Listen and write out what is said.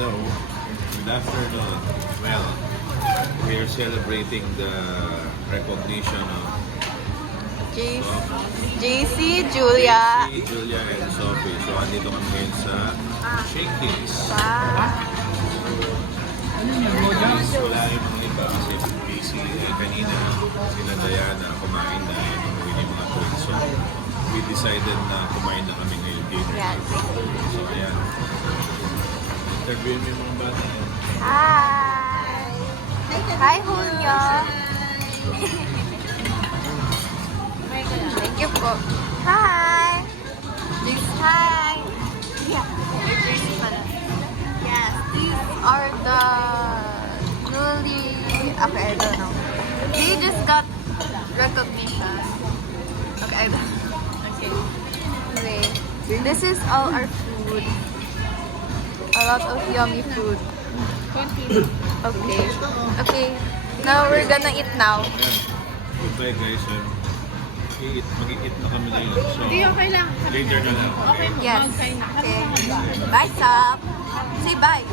Hello. Good afternoon. Well, we are celebrating the recognition of JC, Julia. JC, Julia, and Sophie. So, andito kami ngayon sa Shakey's. Wow. Wala yung mga iba kasi busy. Kanina, sila Diana kumain na umuwi yung mga twins. So, we decided na kumain na kami ngayon dinner. Yes. So, ayan. Interview mo yung mga bata. Hi! Hi, Julio! Thank you po. Hi! Hi! Yeah. Yes, these are the newly... Okay, I don't know. They just got recognition. Okay, I don't know. Okay. Anyway, this is all our food. A lot of yummy food. Okay. Okay. Now we're gonna eat now. Goodbye guys. Mag-eat na kami ngayon. So, Hindi, okay lang. later na lang. Okay, Yes. mag-kain na. Okay. Bye, Sap. Say bye.